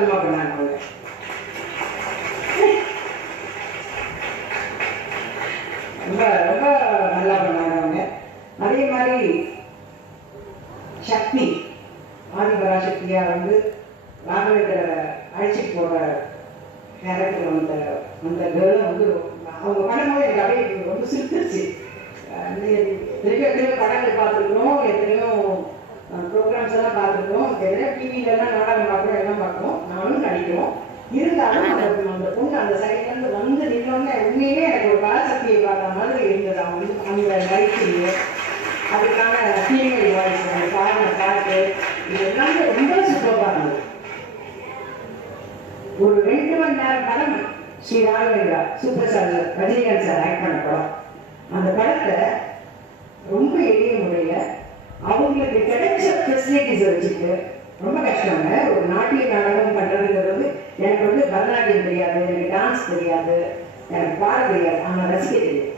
அற்புதமா பண்ணாங்க அவங்க. ரொம்ப ரொம்ப நல்லா பண்ணாங்க அவங்க. அதே மாதிரி சக்தி ஆதிபராசக்தியா வந்து ராகவேந்திர அழைச்சிட்டு போற கேரக்டர் அந்த கேர்ள் வந்து அவங்க பண்ணும்போது எனக்கு அப்படியே ரொம்ப சிரிச்சிருச்சு. எத்தனையோ படங்கள் பார்த்துருக்கோம், எத்தனையோ ப்ரோக்ராம்ஸ் எல்லாம் பார்த்துருக்கோம், எத்தனையோ டிவிலெல்லாம் நாடகம் பார்க்குறோம், எல்லாம் பார்க்குறோம், நானும் நடிக்கிறோம். இருந்தாலும் அந்த பொண்ணு அந்த சைட்லேருந்து வந்து நின்னோடனே உண்மையிலே எனக்கு ஒரு பராசக்தியை பார்த்த மாதிரி இருந்தது. அவங்க வந்து அந்த நடிச்சிங்க அதுக்கான ஃபீமேல் வாய்ஸ், அந்த பாடின பாட்டு, இது எல்லாமே ரொம்ப சூப்பராக இருந்தது. ஒரு 2 மணி நேரம் படம் Sri Raghavendra super star Rajinikanth sir act பண்ண படம். அந்த படத்தை ரொம்ப எளிய முறையில அவங்களுக்கு கிடைச்ச ஃபெசிலிட்டிஸை வச்சுட்டு, ரொம்ப கஷ்டங்க ஒரு நாட்டிய நாடகம் பண்றதுங்கிறது. எனக்கு வந்து பரதநாட்டியம் தெரியாது, எனக்கு டான்ஸ் தெரியாது, எனக்கு பாட தெரியாது, ஆனால் ரசிக்க தெரியும்.